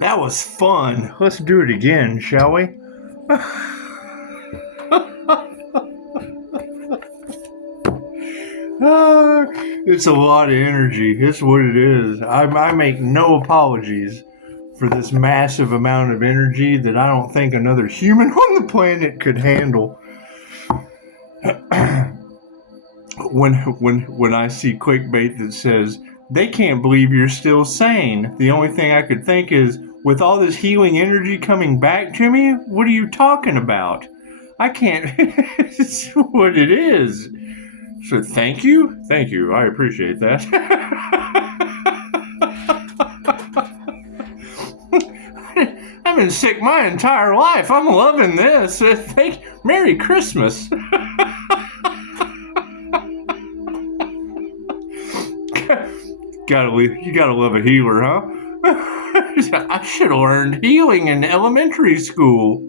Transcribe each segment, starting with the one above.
That was fun. Let's do it again, shall we? It's a lot of energy. It's what it is. I make no apologies for this massive amount of energy that I don't think another human on the planet could handle. When I see clickbait that says they can't believe you're still sane, the only thing I could think is, with all this healing energy coming back to me, what are you talking about? I can't. It's what it is. So thank you. I appreciate that. I've been sick my entire life. I'm loving this. Merry Christmas. You gotta love a healer, huh? I should have learned healing in elementary school.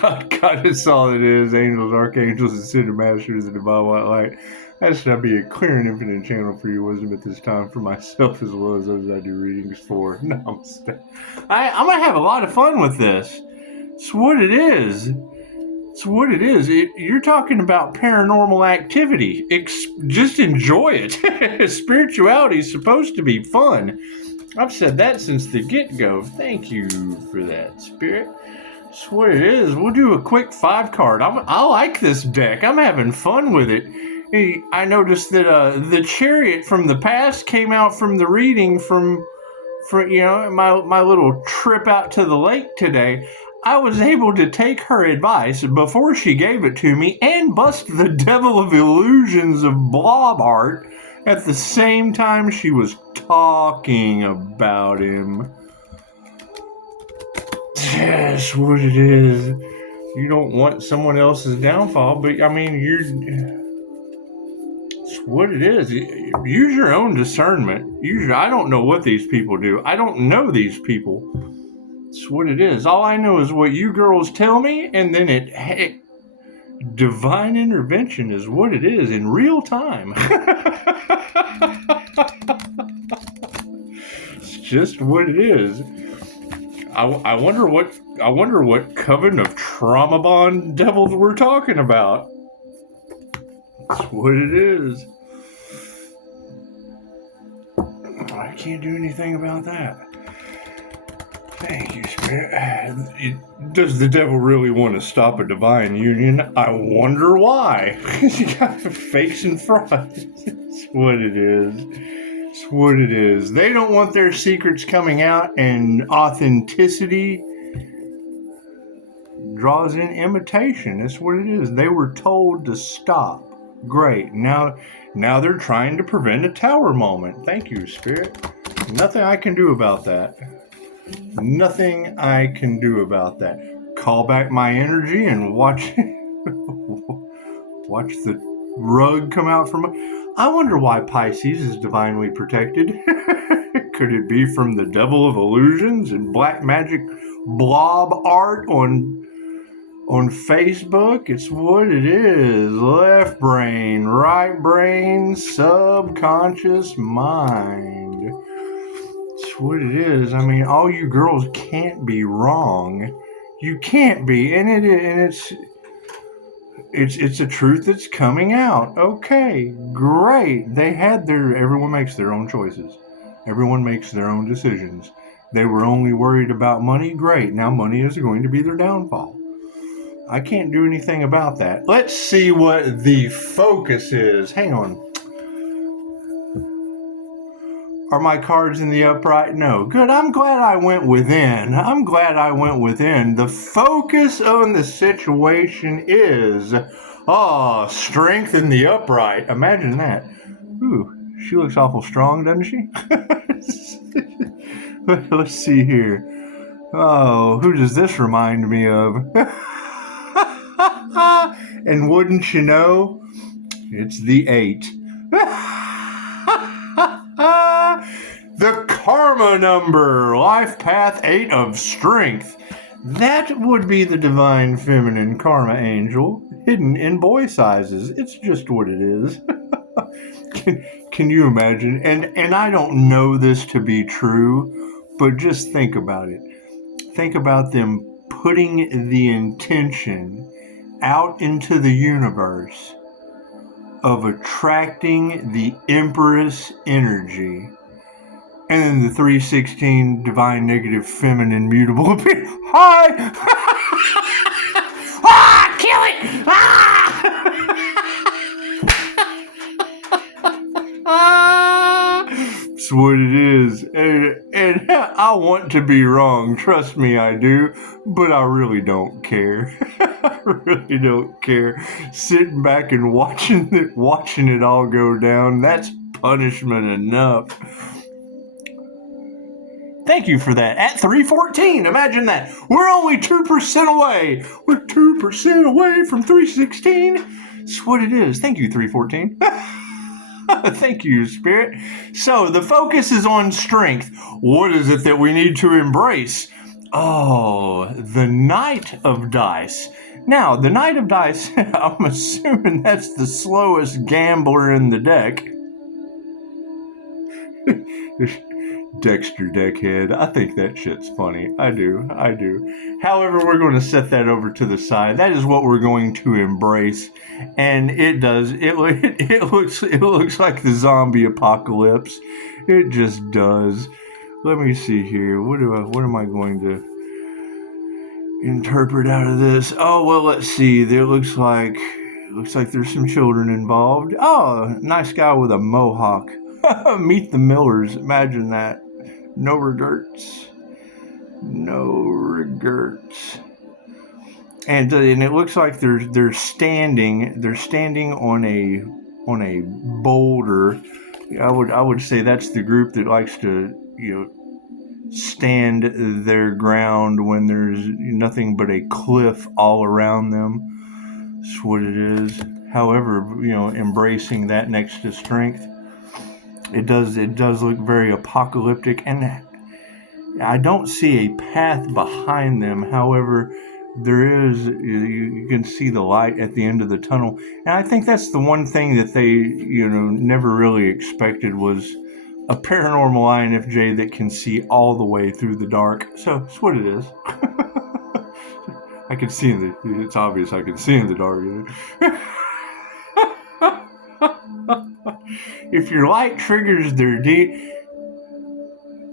God is all it is. Angels, archangels, ascended masters, and divine white light. That should not be a clear and infinite channel for your wisdom at this time, for myself as well as those I do readings for. Namaste. I'm gonna have a lot of fun with this. It's what it is. It's what it is. You're talking about paranormal activity. Just enjoy it. Spirituality is supposed to be fun. I've said that since the get-go. Thank you for that, Spirit. That's what it is. We'll do a quick 5-card. I like this deck. I'm having fun with it. Hey, I noticed that the Chariot from the past came out from the reading from my little trip out to the lake today. I was able to take her advice before she gave it to me and bust the Devil of Illusions of blob art at the same time she was talking about him. That's what it is. You don't want someone else's downfall, but I mean, it's what it is. Use your own discernment. I don't know what these people do. I don't know these people. It's what it is. All I know is what you girls tell me, and then divine intervention is what it is in real time. It's just what it is. I wonder what coven of trauma bond devils we're talking about. That's what it is. I can't do anything about that. Thank you, Spirit. Does the devil really want to stop a divine union? I wonder why. You got fakes and frauds. It's what it is. It's what it is. They don't want their secrets coming out, and authenticity draws in imitation. That's what it is. They were told to stop. Great. Now they're trying to prevent a tower moment. Thank you, Spirit. Nothing I can do about that. Nothing I can do about that. Call back my energy and watch the rug come out from. I wonder why Pisces is divinely protected. Could it be from the Devil of Illusions and black magic blob art on Facebook? It's what it is. Left brain, right brain, subconscious mind. It's what it is. I mean, all you girls can't be wrong. You can't be, and it's a truth that's coming out. Okay, great. Everyone makes their own choices. Everyone makes their own decisions. They were only worried about money. Great. Now money is going to be their downfall. I can't do anything about that. Let's see what the focus is. Hang on. Are my cards in the upright? No. Good. I'm glad I went within. The focus on the situation is, strength in the upright. Imagine that. Ooh, she looks awful strong, doesn't she? Let's see here. Oh, who does this remind me of? And wouldn't you know, it's the 8. The karma number, life path 8 of strength. That would be the divine feminine karma angel, hidden in boy sizes. It's just what it is. Can you imagine? And I don't know this to be true, but just think about it. Think about them putting the intention out into the universe of attracting the Empress energy, and then the 316 divine negative feminine mutable appear. Hi! Ah! Kill it! Ah! That's what it is. And I want to be wrong. Trust me, I do. But I really don't care. I really don't care. Sitting back and watching it all go down, that's punishment enough. Thank you for that. At 314, imagine that. We're only 2% away. We're 2% away from 316. That's what it is. Thank you, 314. Thank you, Spirit. So the focus is on strength. What is it that we need to embrace? Oh, the Knight of Dice. Now, the Knight of Dice, I'm assuming that's the slowest gambler in the deck. Dexter Deckhead. I think that shit's funny. I do. However, we're going to set that over to the side. That is what we're going to embrace, and it does. It looks like the zombie apocalypse. It just does. Let me see here. What am I going to interpret out of this? Oh well, let's see. There looks like there's some children involved. Oh, nice guy with a mohawk. Meet the Millers. Imagine that. No regrets. And it looks like they're standing on a boulder. I would say that's the group that likes to stand their ground when there's nothing but a cliff all around them. That's what it is. However, embracing that next to strength. It does look very apocalyptic, and I don't see a path behind them. However, there is, you can see the light at the end of the tunnel. And I think that's the one thing that they, never really expected was a paranormal INFJ that can see all the way through the dark. So that's what it is. I can see it's obvious I can see in the dark. If your light triggers their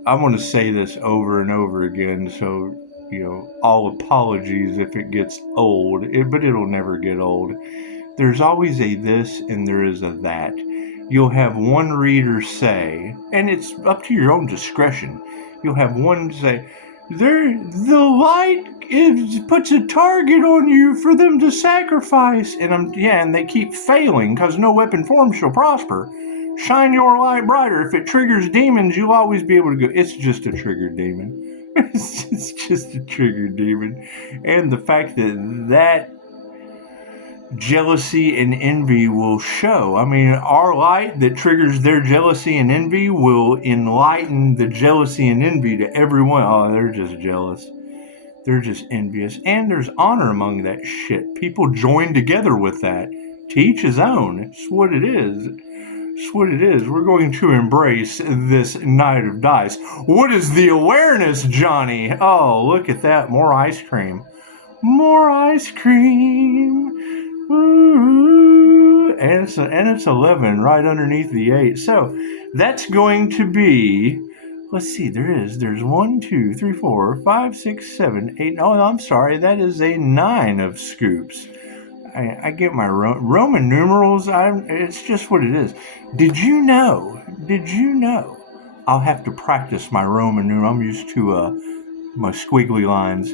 I'm going to say this over and over again, so, all apologies if it gets old, but it'll never get old. There's always a this and there is a that. You'll have one reader say, and it's up to your own discretion, you'll have one say, the light puts a target on you for them to sacrifice. And they keep failing because no weapon formed shall prosper. Shine your light brighter. If it triggers demons, you'll always be able to go. It's just a triggered demon. It's just a triggered demon. And the fact that jealousy and envy will show. I mean, our light that triggers their jealousy and envy will enlighten the jealousy and envy to everyone. Oh, they're just jealous. They're just envious. And there's honor among that shit. People join together with that. To each his own. It's what it is. It's what it is. We're going to embrace this Knight of Dice. What is the awareness, Johnny? Oh, look at that. More ice cream. More ice cream. Ooh. And it's 11 right underneath the 8. So that's going to be, let's see, there's 1, 2, 3, 4, 5, 6, 7, 8. Oh, I'm sorry. That is a 9 of scoops. I get my Roman numerals. It's just what it is. Did you know? I'll have to practice my Roman numerals. I'm used to my squiggly lines.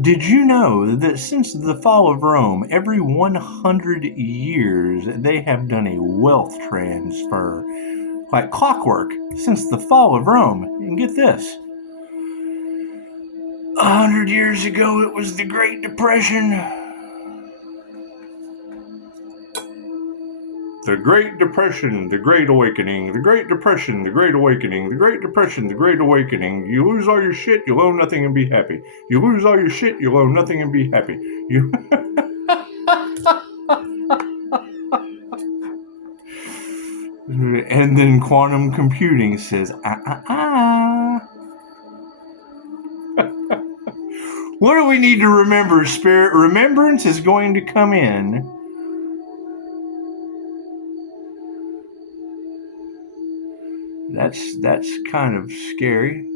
Did you know that since the fall of Rome, every 100 years, they have done a wealth transfer like clockwork since the fall of Rome? And get this. 100 years ago, it was the Great Depression. The Great Depression, the Great Awakening, the Great Depression, the Great Awakening, the Great Depression, the Great Awakening. You lose all your shit, you'll own nothing and be happy. You lose all your shit, you'll own nothing and be happy. And then quantum computing says, What do we need to remember, Spirit? Remembrance is going to come in. That's kind of scary.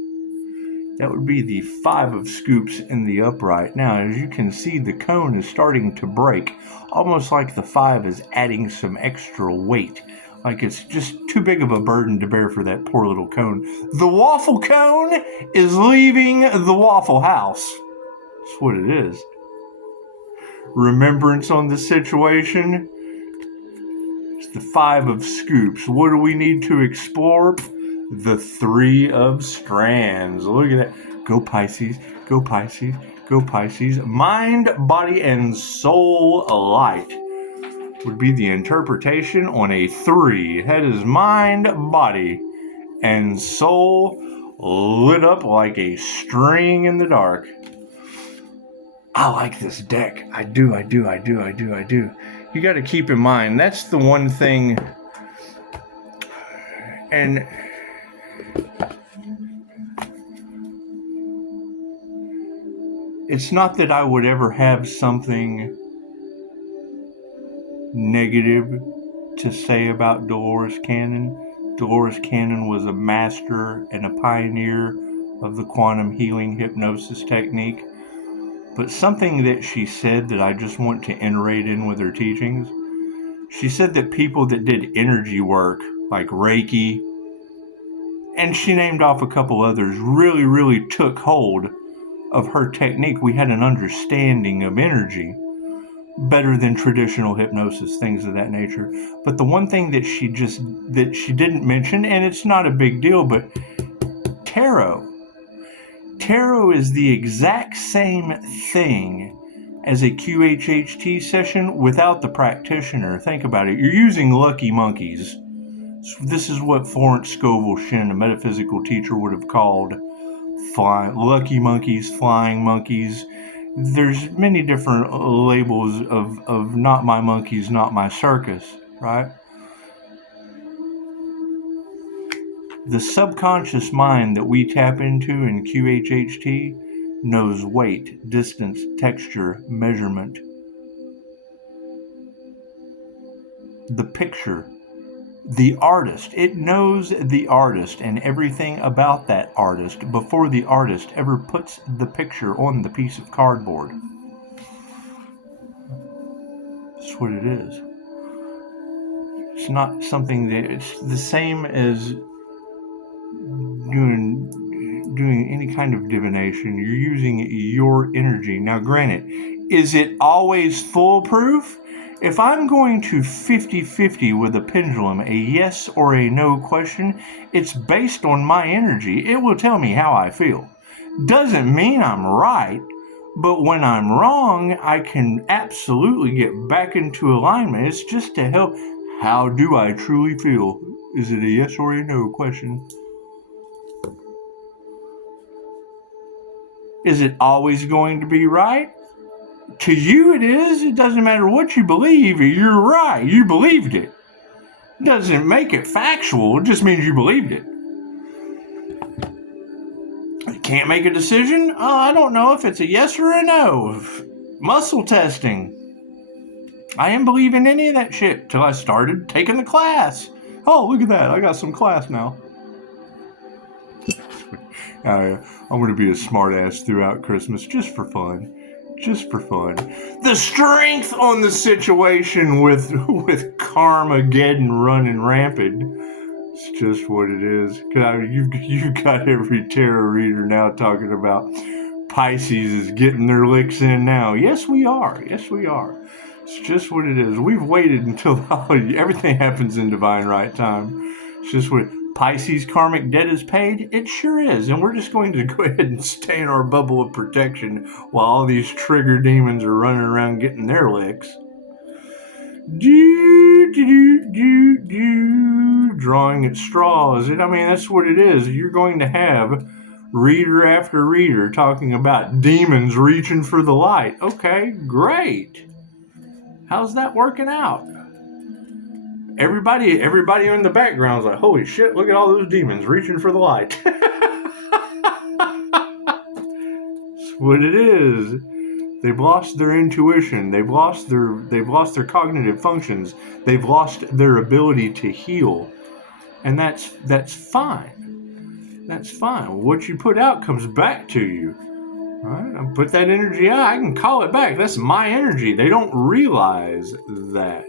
That would be the 5 of scoops in the upright. Now, as you can see, the cone is starting to break, almost like the 5 is adding some extra weight. Like it's just too big of a burden to bear for that poor little cone. The waffle cone is leaving the Waffle House. That's what it is. Remembrance on the situation. It's the 5 of scoops. What do we need to explore? The 3 of strands. Look at that. Go Pisces. Go Pisces. Go Pisces. Mind, body, and soul alike would be the interpretation on a 3. That is mind, body, and soul lit up like a string in the dark. I like this deck. I do. You got to keep in mind, that's the one thing, and it's not that I would ever have something negative to say about Dolores Cannon. Dolores Cannon was a master and a pioneer of the quantum healing hypnosis technique. But something that she said that I just want to iterate in with her teachings, she said that people that did energy work, like Reiki, and she named off a couple others, really took hold of her technique. We had an understanding of energy better than traditional hypnosis, things of that nature. But the one thing that she didn't mention, and it's not a big deal, but tarot. Tarot is the exact same thing as a QHHT session without the practitioner. Think about it. You're using lucky monkeys. So this is what Florence Scovel Shinn, a metaphysical teacher, would have called lucky monkeys, flying monkeys. There's many different labels of not my monkeys, not my circus, right? The subconscious mind that we tap into in QHHT knows weight, distance, texture, measurement. The picture, the artist, it knows the artist and everything about that artist before the artist ever puts the picture on the piece of cardboard. That's what it is. It's not something that, it's the same as doing any kind of divination. You're using your energy. Now, granted, is it always foolproof? If I'm going to 50-50 with a pendulum, a yes or a no question, it's based on my energy. It will tell me how I feel. Doesn't mean I'm right, but when I'm wrong, I can absolutely get back into alignment. It's just to help. How do I truly feel? Is it a yes or a no question? Is it always going to be right? To you it is. It doesn't matter what you believe. You're right. You believed it. It doesn't make it factual. It just means you believed it. You can't make a decision? Oh, I don't know if it's a yes or a no. Muscle testing. I didn't believe in any of that shit till I started taking the class. Oh, look at that. I got some class now. I'm going to be a smartass throughout Christmas just for fun. Just for fun. The strength on the situation with Karmageddon running rampant. It's just what it is. You've got every tarot reader now talking about Pisces is getting their licks in now. Yes, we are. Yes, we are. It's just what it is. We've waited until everything happens in divine right time. It's just what Pisces karmic debt is paid. It sure is. And we're just going to go ahead and stay in our bubble of protection while all these trigger demons are running around getting their licks. Drawing at straws. I mean, that's what it is. You're going to have reader after reader talking about demons reaching for the light. Okay, great. How's that working out? everybody in the background is like, holy shit, look at all those demons reaching for the light. That's what it is. They've lost their intuition. They've lost their cognitive functions. They've lost their ability to heal. And that's fine. That's fine. What you put out comes back to you. All right? I put that energy out, I can call it back. That's my energy. They don't realize that.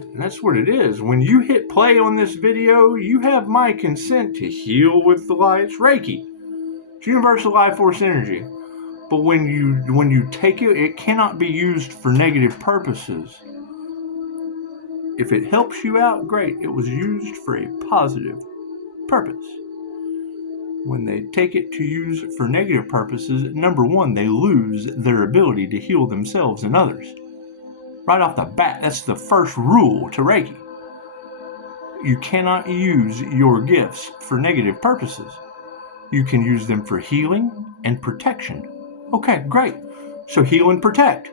And that's what it is. When you hit play on this video, you have my consent to heal with the light. It's Reiki. It's universal life force energy. But when you take it, it cannot be used for negative purposes. If it helps you out, great. It was used for a positive purpose. When they take it to use for negative purposes, number one, they lose their ability to heal themselves and others. Right off the bat, that's the first rule to Reiki. You cannot use your gifts for negative purposes. You can use them for healing and protection. Okay, great. So heal and protect.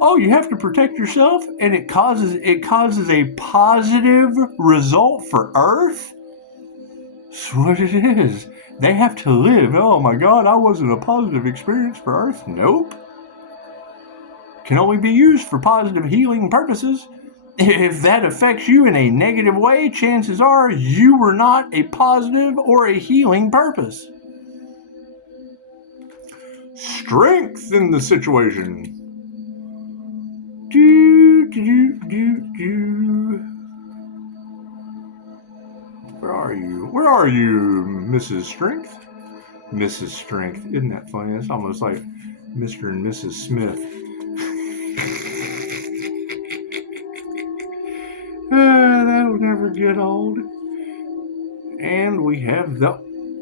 Oh, you have to protect yourself, and it causes a positive result for Earth? That's what it is. They have to live. Oh my God, I wasn't a positive experience for Earth. Nope. Can only be used for positive healing purposes. If that affects you in a negative way, chances are you were not a positive or a healing purpose. Strength in the situation. Where are you, Mrs. Strength? Mrs. Strength. Isn't that funny? It's almost like Mr. and Mrs. Smith. That'll never get old. And we have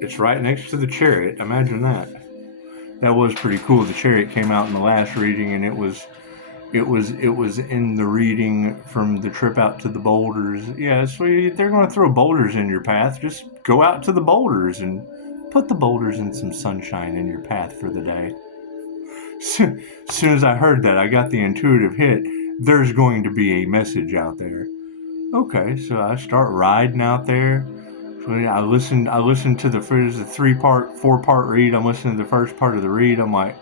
it's right next to the chariot. Imagine that. That was pretty cool. The chariot came out in the last reading, and it was in the reading from the trip out to the boulders. Yeah, so they're going to throw boulders in your path. Just go out to the boulders and put the boulders in some sunshine in your path for the day. As soon as I heard that, I got the intuitive hit. There's going to be a message out there. Okay, so I start riding out there. So I listened to the 4-part read. I'm listening to the first part of the read. I'm like,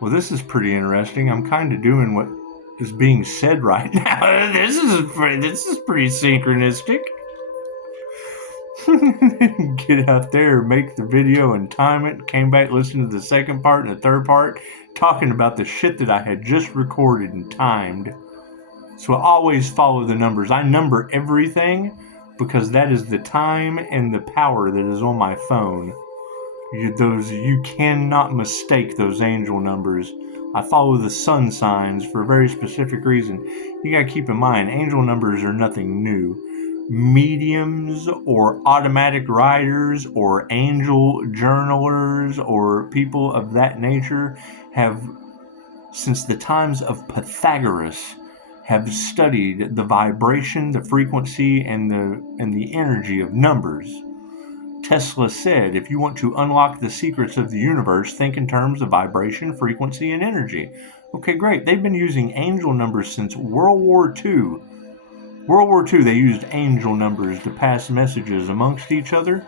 well, this is pretty interesting. I'm kind of doing what is being said right now. This is pretty synchronistic. Get out there, make the video and time it. Came back, listened to the second part and the third part, talking about the shit that I had just recorded and timed. So I always follow the numbers. I number everything because that is the time and the power that is on my phone. You cannot mistake those angel numbers. I follow the sun signs for a very specific reason. You gotta keep in mind, angel numbers are nothing new. Mediums or automatic writers or angel journalers or people of that nature have, since the times of Pythagoras, have studied the vibration, the frequency, and the energy of numbers. Tesla said, if you want to unlock the secrets of the universe, think in terms of vibration, frequency, and energy. Okay, great. They've been using angel numbers since World War II. World War II, they used angel numbers to pass messages amongst each other.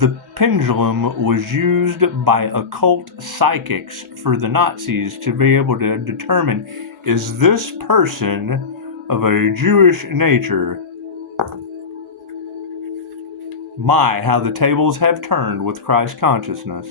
The pendulum was used by occult psychics for the Nazis to be able to determine, is this person of a Jewish nature? My, how the tables have turned with Christ consciousness.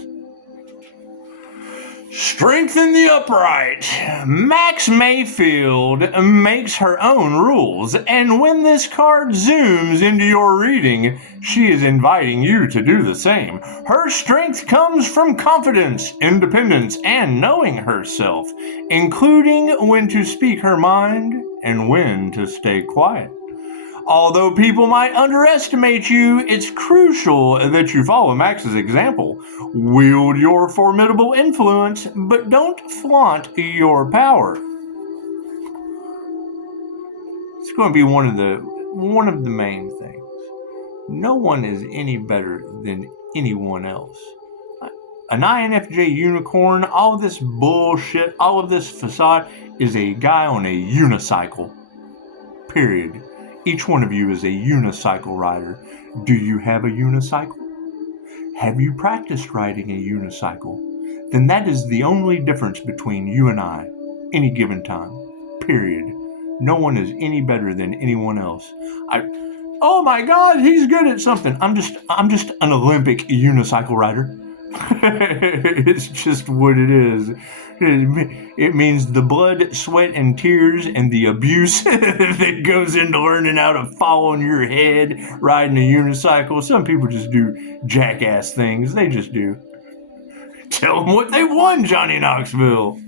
Strengthen the upright. Max Mayfield makes her own rules, and when this card zooms into your reading, she is inviting you to do the same. Her strength comes from confidence, independence, and knowing herself, including when to speak her mind and when to stay quiet. Although people might underestimate you, it's crucial that you follow Max's example. Wield your formidable influence, but don't flaunt your power. It's going to be one of the main things. No one is any better than anyone else. An INFJ unicorn, all of this bullshit, all of this facade, is a guy on a unicycle. Period. Each one of you is a unicycle rider. Do you have a unicycle? Have you practiced riding a unicycle? Then that is the only difference between you and I, any given time. Period. No one is any better than anyone else. Oh my God, he's good at something. I'm just an Olympic unicycle rider. It's just what it is. It means the blood, sweat, and tears and the abuse that goes into learning how to fall on your head riding a unicycle. Some people just do jackass things. They just do. Tell them what they won, Johnny Knoxville.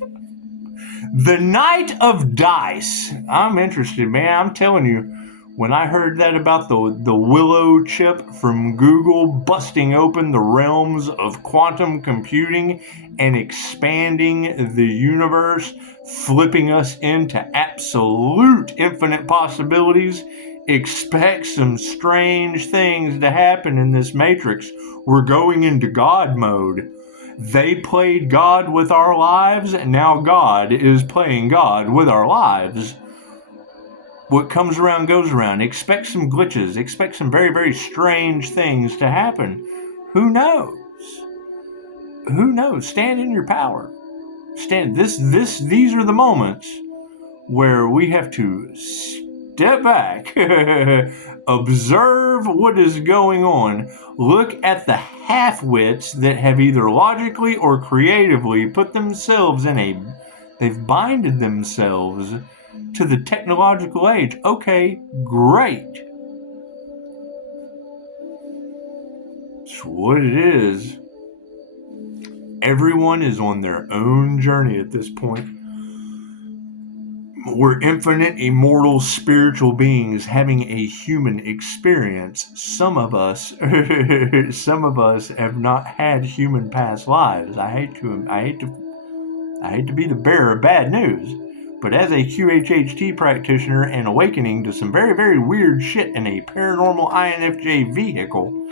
The Knight of Dice. I'm interested, man. I'm telling you. When I heard that about the Willow chip from Google busting open the realms of quantum computing and expanding the universe, flipping us into absolute infinite possibilities, expect some strange things to happen in this matrix. We're going into God mode. They played God with our lives, and now God is playing God with our lives. What comes around goes around. Expect some glitches. Expect some very, very strange things to happen. Who knows? Who knows? Stand in your power. These are the moments where we have to step back, observe what is going on, look at the half-wits that have either logically or creatively put themselves they've binded themselves to the technological age. Okay, great. It's what it is. Everyone is on their own journey at this point. We're infinite, immortal, spiritual beings having a human experience. Some of us have not had human past lives. I hate to be the bearer of bad news. But as a QHHT practitioner and awakening to some very, very weird shit in a paranormal INFJ vehicle,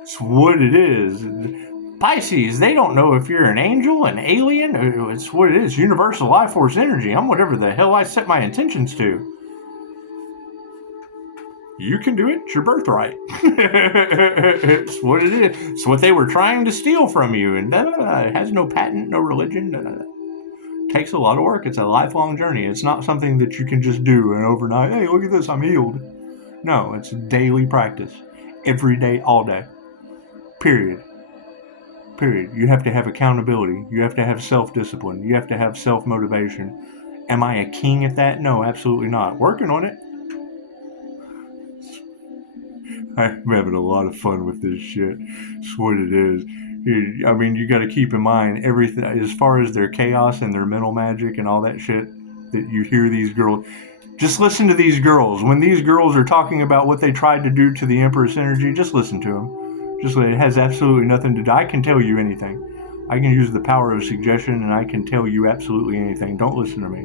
it's what it is. Pisces, they don't know if you're an angel, an alien. It's what it is. Universal life force energy. I'm whatever the hell I set my intentions to. You can do it. It's your birthright. It's what it is. It's what they were trying to steal from you. And it has no patent, no religion. Takes a lot of work. It's a lifelong journey. It's not something that you can just do and overnight, hey, look at this, I'm healed. No, it's daily practice. Every day, all day. Period. You have to have accountability. You have to have self-discipline. You have to have self-motivation. Am I a king at that? No, absolutely not. Working on it. I'm having a lot of fun with this shit. It's what it is. I mean, you got to keep in mind everything as far as their chaos and their mental magic and all that shit that you hear these girls. Just listen to these girls. When these girls are talking about what they tried to do to the Empress energy, just listen to them. It has absolutely nothing to do. I can tell you anything. I can use the power of suggestion and I can tell you absolutely anything. Don't listen to me.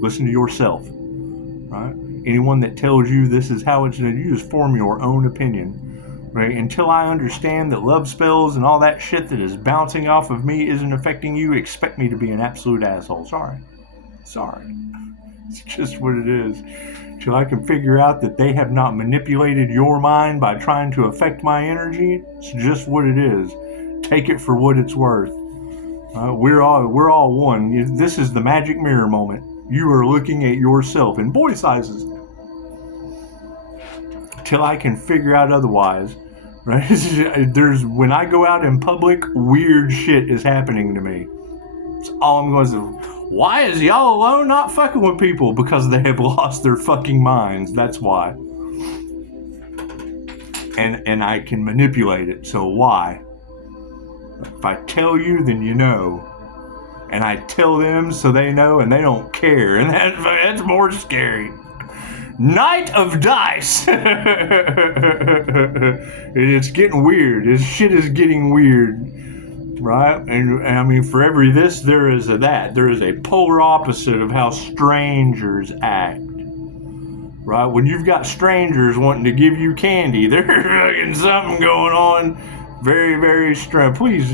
Listen to yourself. Right? Anyone that tells you this is how it's done, you just form your own opinion. Right? Until I understand that love spells and all that shit that is bouncing off of me isn't affecting you, expect me to be an absolute asshole. Sorry. It's just what it is. Till I can figure out that they have not manipulated your mind by trying to affect my energy, it's just what it is. Take it for what it's worth. We're all one. This is the magic mirror moment. You are looking at yourself in boy sizes. Till I can figure out otherwise, right? When I go out in public, weird shit is happening to me. It's all I'm going to say. Why is y'all alone not fucking with people? Because they have lost their fucking minds. That's why. And I can manipulate it. So why? If I tell you, then you know. And I tell them so they know and they don't care. And that's more scary. Knight of Dice. It's getting weird. This shit is getting weird. Right? And I mean, for every this, there is a that. There is a polar opposite of how strangers act. Right? When you've got strangers wanting to give you candy, there's fucking something going on. Very, very strange. Please,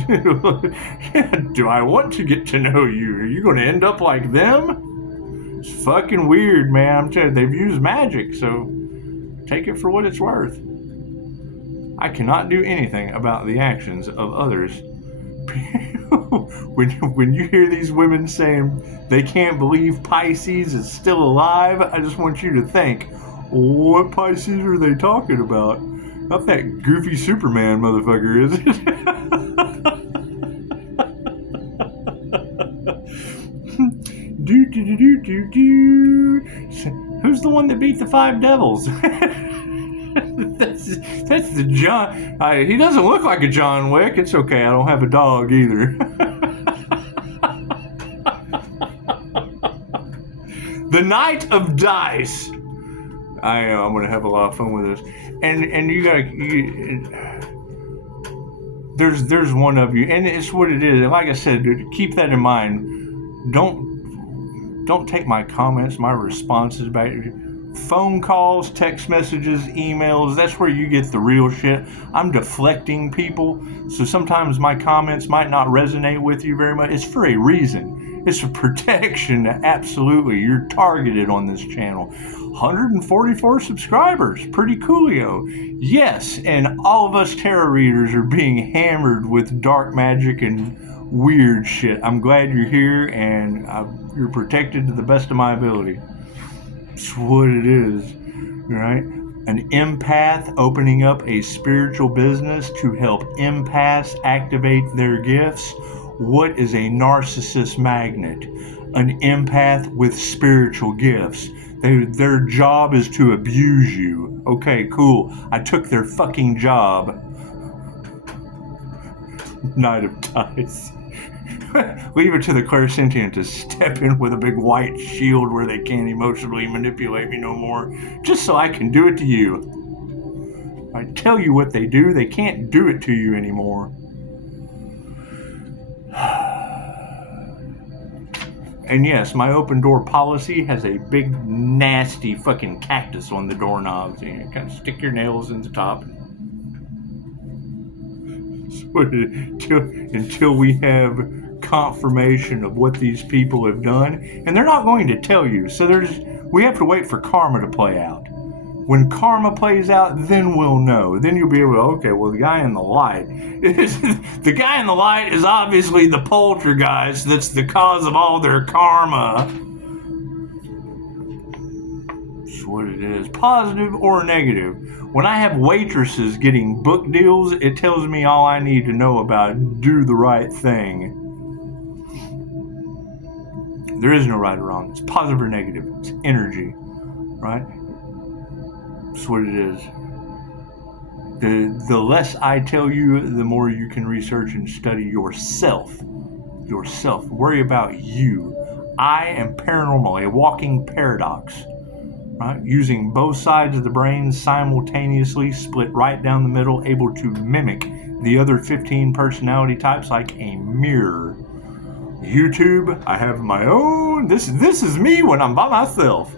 do I want to get to know you? Are you going to end up like them? It's fucking weird, man. I'm telling you, they've used magic, so take it for what it's worth. I cannot do anything about the actions of others. when you hear these women saying they can't believe Pisces is still alive, I just want you to think, what Pisces are they talking about? Not that goofy Superman motherfucker, is it? Who's the one that beat the 5 devils? That's the John. He doesn't look like a John Wick. It's okay. I don't have a dog either. The Knight of Dice. I'm gonna have a lot of fun with this. And you gotta. There's one of you, and it's what it is. And like I said, dude, keep that in mind. Don't take my comments, my responses back. Phone calls, text messages, emails, that's where you get the real shit. I'm deflecting people, so sometimes my comments might not resonate with you very much. It's for a reason. It's a protection, absolutely. You're targeted on this channel. 144 subscribers, pretty coolio. Yes, and all of us tarot readers are being hammered with dark magic and weird shit. I'm glad you're here, and you're protected to the best of my ability. It's what it is, right? An empath opening up a spiritual business to help empaths activate their gifts. What is a narcissist magnet? An empath with spiritual gifts. Their job is to abuse you. Okay, cool. I took their fucking job. Knight of Dice. Leave it to the clairsentient to step in with a big white shield where they can't emotionally manipulate me no more, just so I can do it to you. I tell you what they do, they can't do it to you anymore. And yes, my open door policy has a big nasty fucking cactus on the doorknobs. You kind of stick your nails in the top. So until we have confirmation of what these people have done, and they're not going to tell you, so we have to wait for karma to play out. When karma plays out, then we'll know. Then you'll be able to, okay, well, the guy in the light is obviously the poltergeist that's the cause of all their karma. That's what it is, positive or negative. When I have waitresses getting book deals, it tells me all I need to know about do the right thing. There is no right or wrong. It's positive or negative. It's energy, right? That's what it is. The less I tell you, the more you can research and study yourself. Worry about you. I am paranormal, a walking paradox, right? Using both sides of the brain simultaneously, split right down the middle, able to mimic the other 15 personality types like a mirror. YouTube, I have my own. This is me when I'm by myself.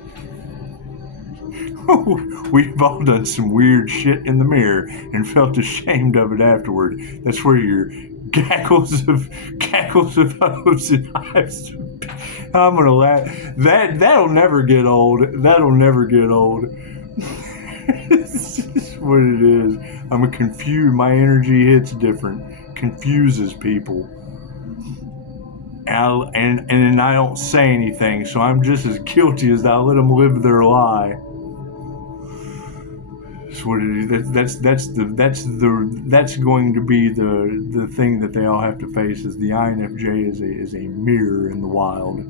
We've all done some weird shit in the mirror and felt ashamed of it afterward. That's where your cackles of hopes and hives. I'm gonna laugh. That'll never get old. That'll never get old. It's just what it is. I'm a confused. My energy hits different. Confuses people. And I don't say anything, so I'm just as guilty as I let them live their lie. That's what it is. That's going to be the thing that they all have to face. Is the INFJ is a mirror in the wild,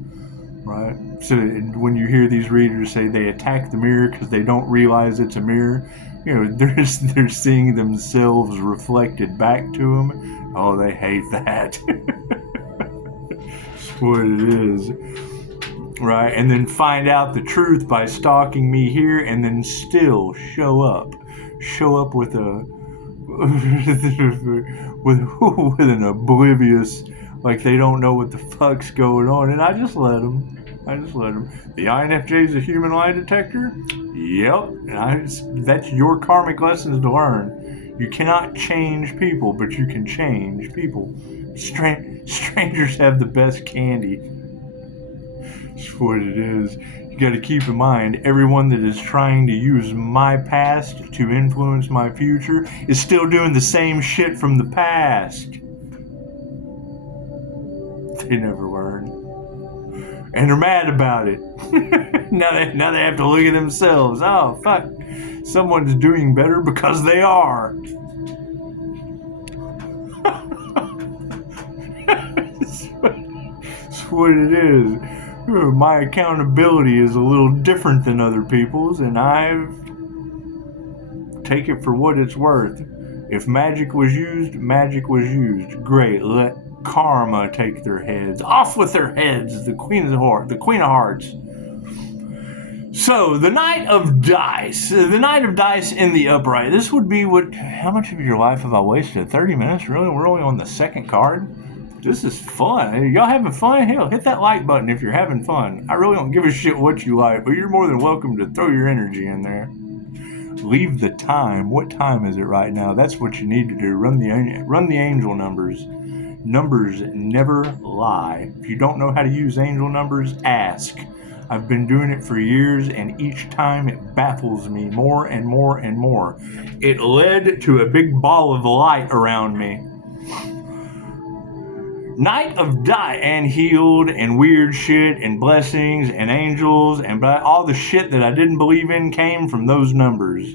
right? So when you hear these readers say they attack the mirror because they don't realize it's a mirror, you know, they're seeing themselves reflected back to them. Oh, they hate that. That's what it is. Right, and then find out the truth by stalking me here, and then still show up with with an oblivious, like they don't know what the fuck's going on, and I just let them. The INFJ is a human lie detector. Yep, that's your karmic lessons to learn. You cannot change people, but you can change people. Strangers have the best candy. That's what it is. You got to keep in mind, everyone that is trying to use my past to influence my future is still doing the same shit from the past. They never learn. And they're mad about it. now they have to look at themselves. Oh, fuck. Someone's doing better because they are. That's what it is. My accountability is a little different than other people's, and I've take it for what it's worth. If magic was used, magic was used. Great. Let karma take their heads. Off with their heads. The Queen of Hearts. So, the Knight of Dice. The Knight of Dice in the upright. This would be what... How much of your life have I wasted? 30 minutes? Really? We're only on the second card? This is fun. Y'all having fun? Hell, hit that like button if you're having fun. I really don't give a shit what you like, but you're more than welcome to throw your energy in there. Leave the time. What time is it right now? That's what you need to do. Run the angel numbers. Numbers never lie. If you don't know how to use angel numbers, ask. I've been doing it for years, and each time it baffles me more and more and more. It led to a big ball of light around me. Knight of Dice, and healed, and weird shit, and blessings, and angels, and all the shit that I didn't believe in came from those numbers.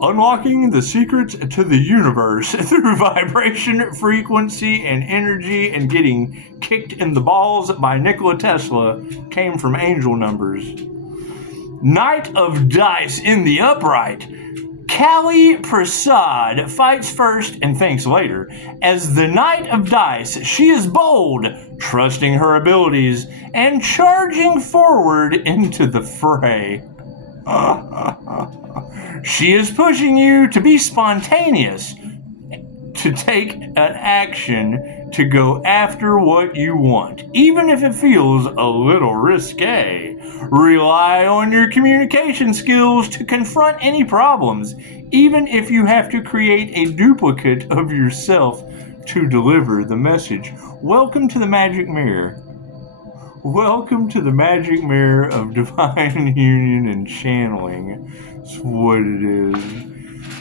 Unlocking the secrets to the universe through vibration, frequency, and energy, and getting kicked in the balls by Nikola Tesla came from angel numbers. Knight of Dice in the upright. Kali Prasad fights first and thinks later. As the Knight of Dice, she is bold, trusting her abilities, and charging forward into the fray. She is pushing you to be spontaneous, to take an action, to go after what you want, even if it feels a little risque. Rely on your communication skills to confront any problems, even if you have to create a duplicate of yourself to deliver the message. Welcome to the Magic Mirror. Welcome to the Magic Mirror of Divine Union and Channeling. That's what it is.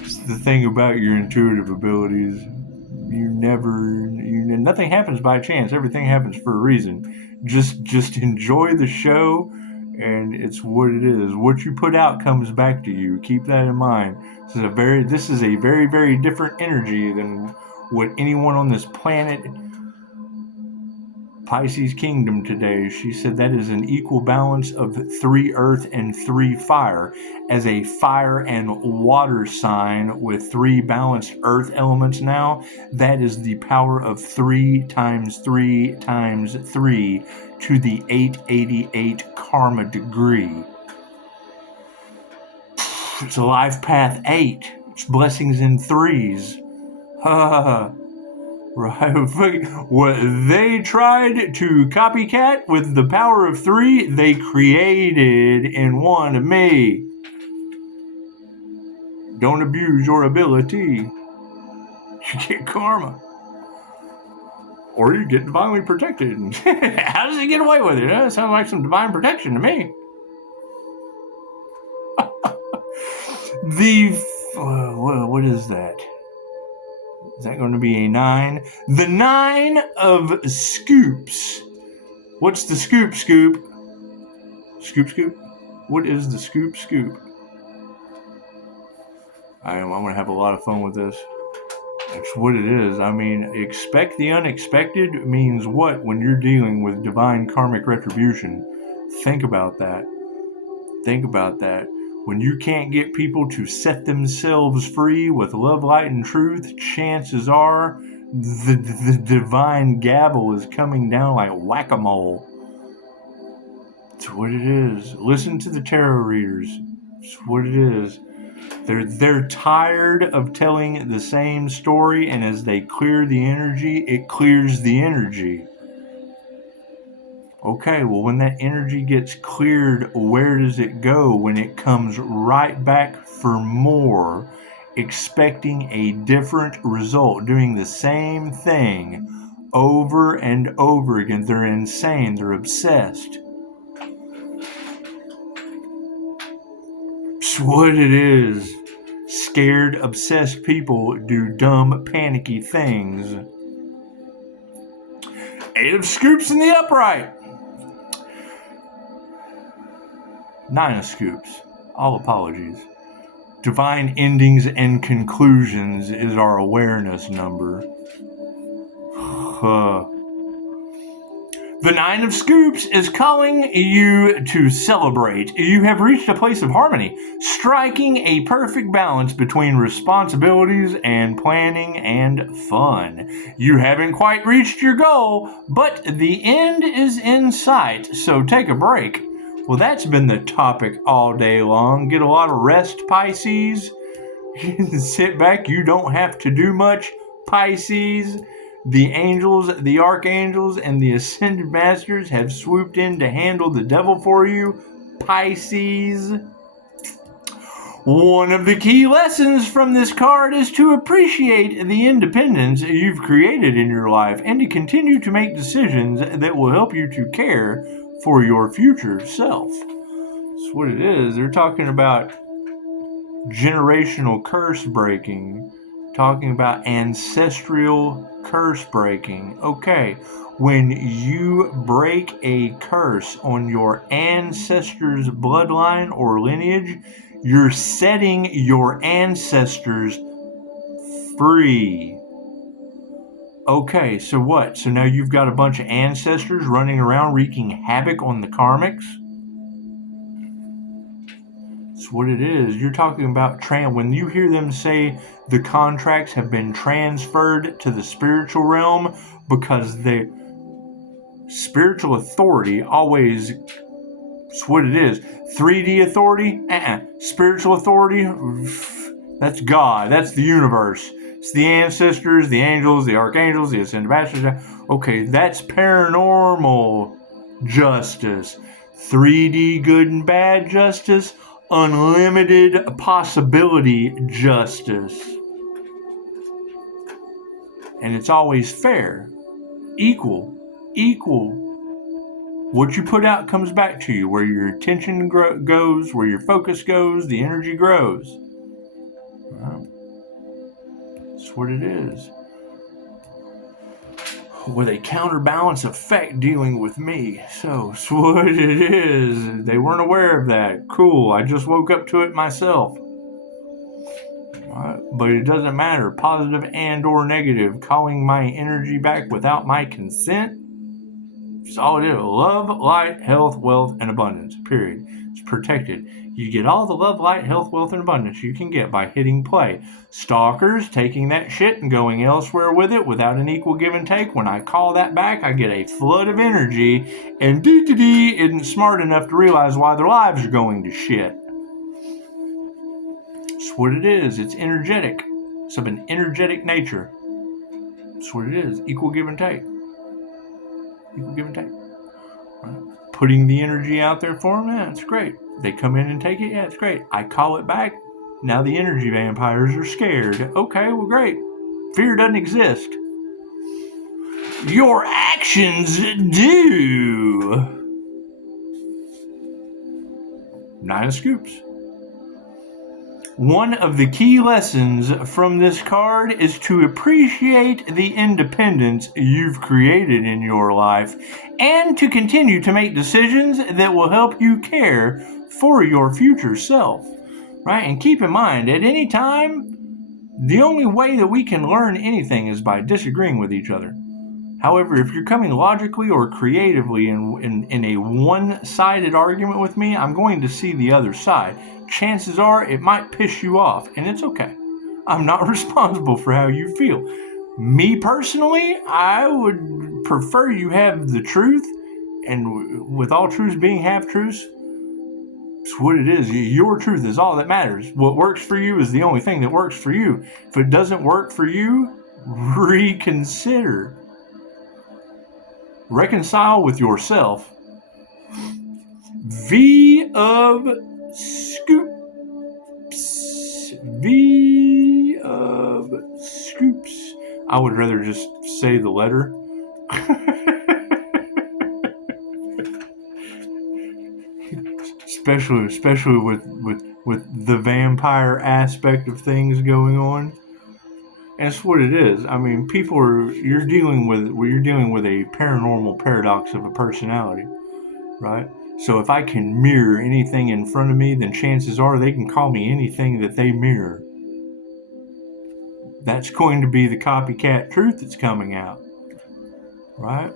It's the thing about your intuitive abilities. Nothing happens by chance. Everything happens for a reason. Just enjoy the show, and it's what it is. What you put out comes back to you. Keep that in mind. This is a very, very different energy than what anyone on this planet, Pisces Kingdom today. She said that is an equal balance of 3 earth and 3 fire. As a fire and water sign with 3 balanced earth elements now, that is the power of 3 times 3 times 3 to the 888 karma degree. It's a life path 8. It's blessings in 3s. Right. What they tried to copycat with the power of 3, they created in one of me. Don't abuse your ability. You get karma. Or you get divinely protected. How does he get away with it? That sounds like some divine protection to me. What is that? Is that going to be a 9? The 9 of Scoops. What's the scoop? Scoop? What is the scoop? I'm going to have a lot of fun with this. That's what it is. I mean, expect the unexpected means what when you're dealing with divine karmic retribution? Think about that. When you can't get people to set themselves free with love, light, and truth, chances are the divine gavel is coming down like whack-a-mole. That's what it is. Listen to the tarot readers. That's what it is. They're tired of telling the same story, and as they clear the energy, it clears the energy. Okay, well, when that energy gets cleared, where does it go? When it comes right back for more, expecting a different result, doing the same thing over and over again. They're insane. They're obsessed. It's what it is. Scared, obsessed people do dumb, panicky things. 8 of scoops in the upright. 9 of scoops. All apologies. Divine endings and conclusions is our awareness number. The 9 of scoops is calling you to celebrate. You have reached a place of harmony, striking a perfect balance between responsibilities and planning and fun. You haven't quite reached your goal, but the end is in sight, so take a break. Well, that's been the topic all day long. Get a lot of rest, Pisces. Sit back. You don't have to do much, Pisces. The angels, the archangels, and the ascended masters have swooped in to handle the devil for you, Pisces. One of the key lessons from this card is to appreciate the independence you've created in your life and to continue to make decisions that will help you to care for your future self. That's what it is. They're talking about generational curse breaking, talking about ancestral curse breaking. Okay, when you break a curse on your ancestors' bloodline or lineage, you're setting your ancestors free. Okay, so what? So now you've got a bunch of ancestors running around wreaking havoc on the Karmics? That's what it is. You're talking about when you hear them say the contracts have been transferred to the spiritual realm, because the spiritual authority always, that's what it is. 3D authority? Spiritual authority? That's God. That's the universe. It's the ancestors, the angels, the archangels, the ascended masters. Okay, that's paranormal justice. 3D good and bad justice. Unlimited possibility justice. And it's always fair. Equal. What you put out comes back to you. Where your attention goes, where your focus goes, the energy grows. Well, that's what it is. With a counterbalance effect dealing with me. So, that's what it is. They weren't aware of that. Cool. I just woke up to it myself. But it doesn't matter. Positive and or negative. Calling my energy back without my consent. It's all it is. Love, light, health, wealth, and abundance. Period. It's protected. You get all the love, light, health, wealth, and abundance you can get by hitting play. Stalkers taking that shit and going elsewhere with it without an equal give and take. When I call that back, I get a flood of energy, and D isn't smart enough to realize why their lives are going to shit. It's what it is. It's energetic. It's of an energetic nature. That's what it is. Equal give and take. Equal give and take. Right. Putting the energy out there for them, yeah, it's great. They come in and take it, yeah, it's great. I call it back. Now the energy vampires are scared. Okay, well, great. Fear doesn't exist. Your actions do. 9 of scoops. One of the key lessons from this card is to appreciate the independence you've created in your life and to continue to make decisions that will help you care for your future self. Right? And keep in mind, at any time, the only way that we can learn anything is by disagreeing with each other. However, if you're coming logically or creatively in a one-sided argument with me, I'm going to see the other side. Chances are it might piss you off, and it's okay. I'm not responsible for how you feel. Me personally, I would prefer you have the truth, and with all truths being half-truths, it's what it is. Your truth is all that matters. What works for you is the only thing that works for you. If it doesn't work for you, reconsider. Reconcile with yourself. V of scoops. V of scoops. I would rather just say the letter. especially with the vampire aspect of things going on. And it's what it is. I mean, you're dealing with a paranormal paradox of a personality, right? So if I can mirror anything in front of me, then chances are they can call me anything that they mirror. That's going to be the copycat truth that's coming out, right?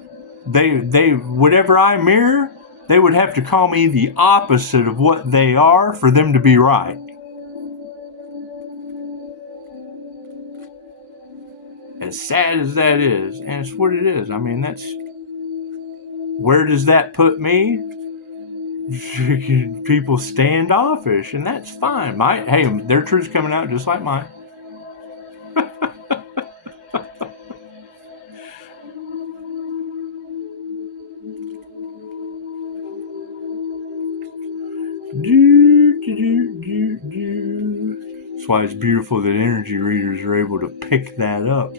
They whatever I mirror, they would have to call me the opposite of what they are for them to be right. As sad as that is, and it's what it is. I mean, where does that put me? People standoffish, and that's fine. Hey, their truth's coming out just like mine. That's why it's beautiful that energy readers are able to pick that up.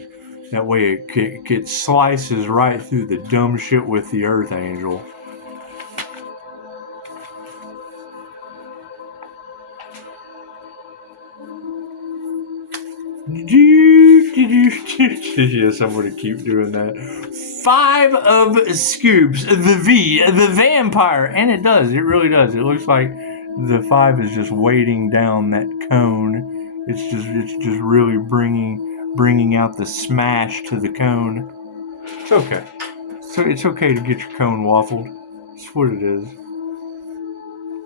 That way it slices right through the dumb shit with the earth angel. Yes, I'm going to keep doing that. 5 of scoops. The vampire. And it does. It really does. It looks like the 5 is just weighting down that cone. It's just really bringing out the smash to the cone. It's okay. So it's okay to get your cone waffled. It's what it is.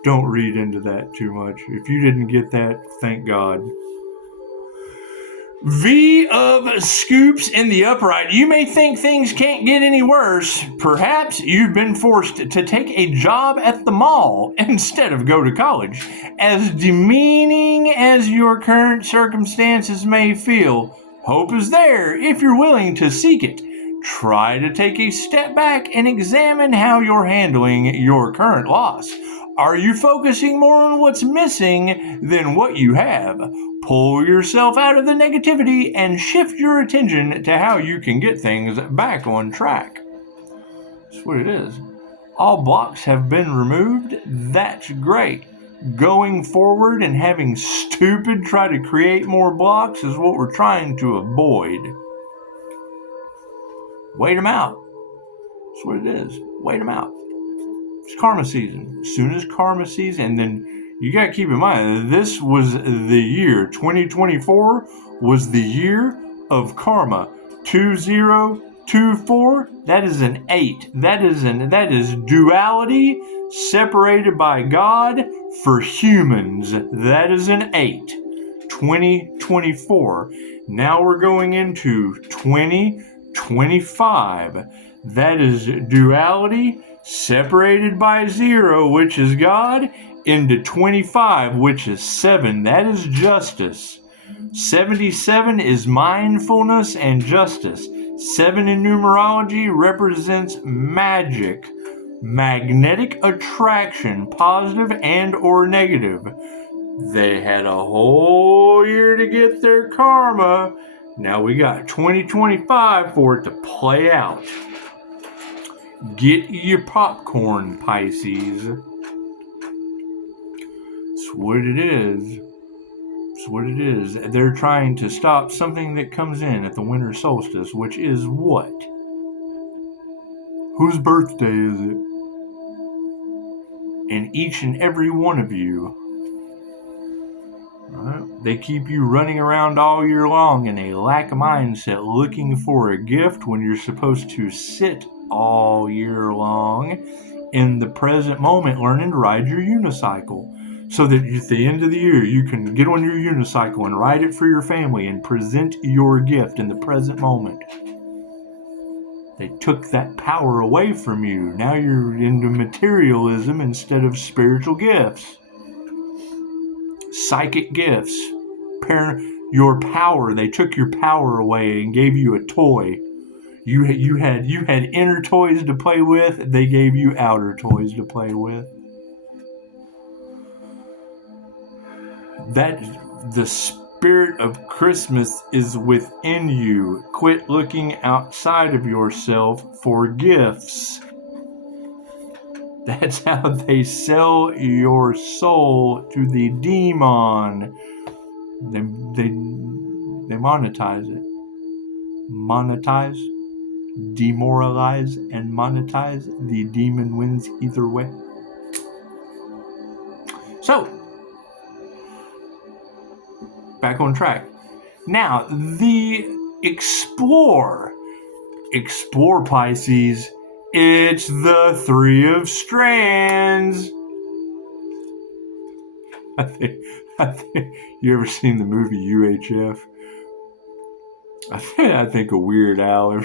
Don't read into that too much. If you didn't get that, thank God. V of scoops in the upright. You may think things can't get any worse. Perhaps you've been forced to take a job at the mall instead of go to college. As demeaning as your current circumstances may feel, hope is there if you're willing to seek it. Try to take a step back and examine how you're handling your current loss. Are you focusing more on what's missing than what you have? Pull yourself out of the negativity and shift your attention to how you can get things back on track. That's what it is. All blocks have been removed. That's great. Going forward and having stupid try to create more blocks is what we're trying to avoid. Wait them out. That's what it is. Wait them out. It's karma season. As soon as karma season, and then you got to keep in mind, this was the year, 2024 was the year of karma. 2024, that is an 8. That is duality separated by God for humans. That is an 8. 2024. Now we're going into 2025. That is duality separated by 0, which is God, into 25, which is 7. That is justice. 77 is mindfulness and justice. 7 in numerology represents magic, magnetic attraction, positive and or negative. They had a whole year to get their karma. Now we got 2025 for it to play out. Get your popcorn, Pisces. It's what it is. It's what it is. They're trying to stop something that comes in at the winter solstice, which is what? Whose birthday is it? And each and every one of you. They keep you running around all year long in a lack mindset, looking for a gift when you're supposed to sit all year long in the present moment, learning to ride your unicycle, so that at the end of the year you can get on your unicycle and ride it for your family and present your gift in the present moment. They took that power away from you. Now you're into materialism instead of spiritual gifts, psychic gifts, your power. They took your power away and gave you a toy. You had inner toys to play with. They gave you outer toys to play with. That the spirit of Christmas is within you. Quit looking outside of yourself for gifts. That's how they sell your soul to the demon. They monetize it. Monetize, demoralize, and monetize. The demon wins either way. So, back on track. Now, the explore Pisces. It's the three of strands. I think you ever seen the movie UHF? I think a Weird Al.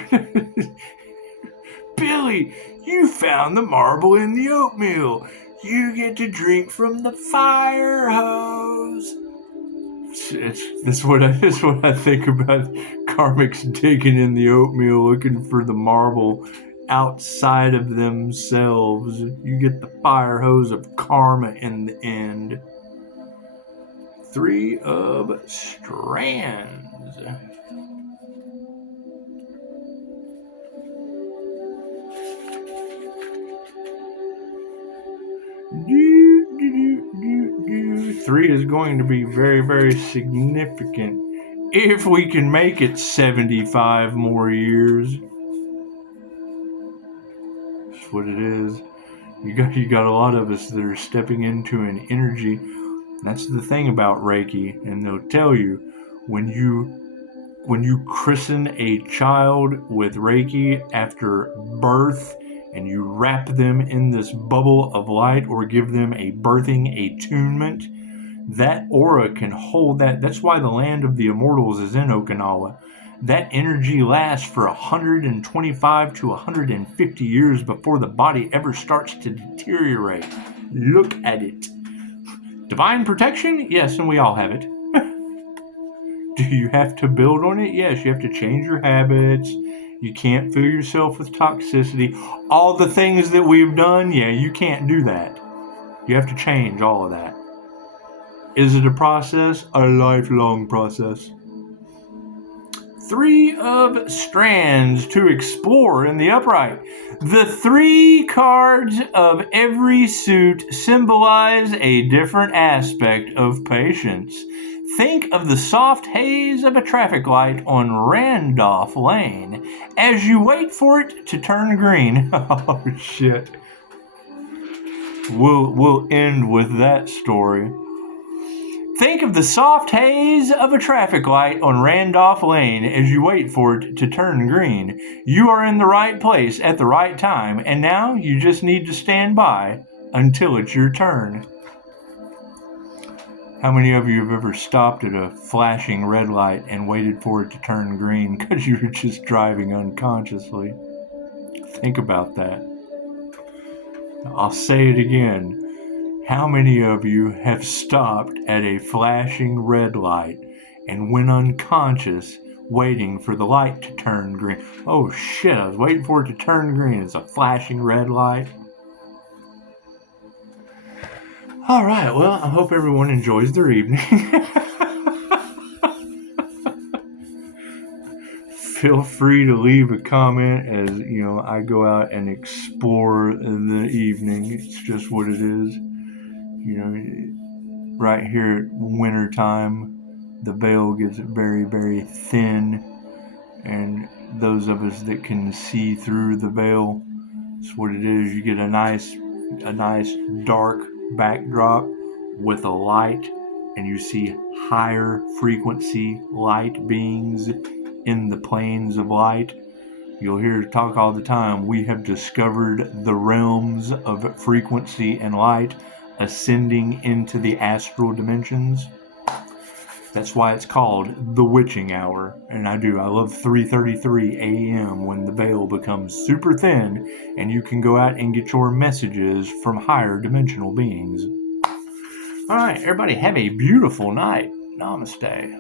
Billy, you found the marble in the oatmeal. You get to drink from the fire hose. That's what I think about. Karmic's digging in the oatmeal looking for the marble outside of themselves. You get the fire hose of karma in the end. Three of strands. Three is going to be very, very significant if we can make it 75 more years. That's what it is. You got a lot of us that are stepping into an energy. That's the thing about Reiki, and they'll tell you when you christen a child with Reiki after birth and you wrap them in this bubble of light or give them a birthing attunement, that aura can hold that. That's why the land of the immortals is in Okinawa. That energy lasts for 125 to 150 years before the body ever starts to deteriorate. Look at it. Divine protection? Yes, and we all have it. Do you have to build on it? Yes, you have to change your habits. You can't fill yourself with toxicity. All the things that we've done, yeah, you can't do that. You have to change all of that. Is it a process? A lifelong process. Three of strands to explore in the upright. The three cards of every suit symbolize a different aspect of patience. Think of the soft haze of a traffic light on Randolph Lane as you wait for it to turn green. Oh, shit. We'll end with that story. Think of the soft haze of a traffic light on Randolph Lane as you wait for it to turn green. You are in the right place at the right time, and now you just need to stand by until it's your turn. How many of you have ever stopped at a flashing red light and waited for it to turn green because you were just driving unconsciously? Think about that. I'll say it again. How many of you have stopped at a flashing red light and went unconscious waiting for the light to turn green? Oh shit, I was waiting for it to turn green. It's a flashing red light. All right, well, I hope everyone enjoys their evening. Feel free to leave a comment as, I go out and explore in the evening. It's just what it is. Right here at winter time, the veil gets very, very thin, and those of us that can see through the veil, it's what it is. You get a nice dark backdrop with a light, and you see higher frequency light beings in the planes of light. You'll hear talk all the time. We have discovered the realms of frequency and light ascending into the astral dimensions. That's why it's called the witching hour. And I love 3:33 a.m. when the veil becomes super thin and you can go out and get your messages from higher dimensional beings. All right, everybody, have a beautiful night. Namaste.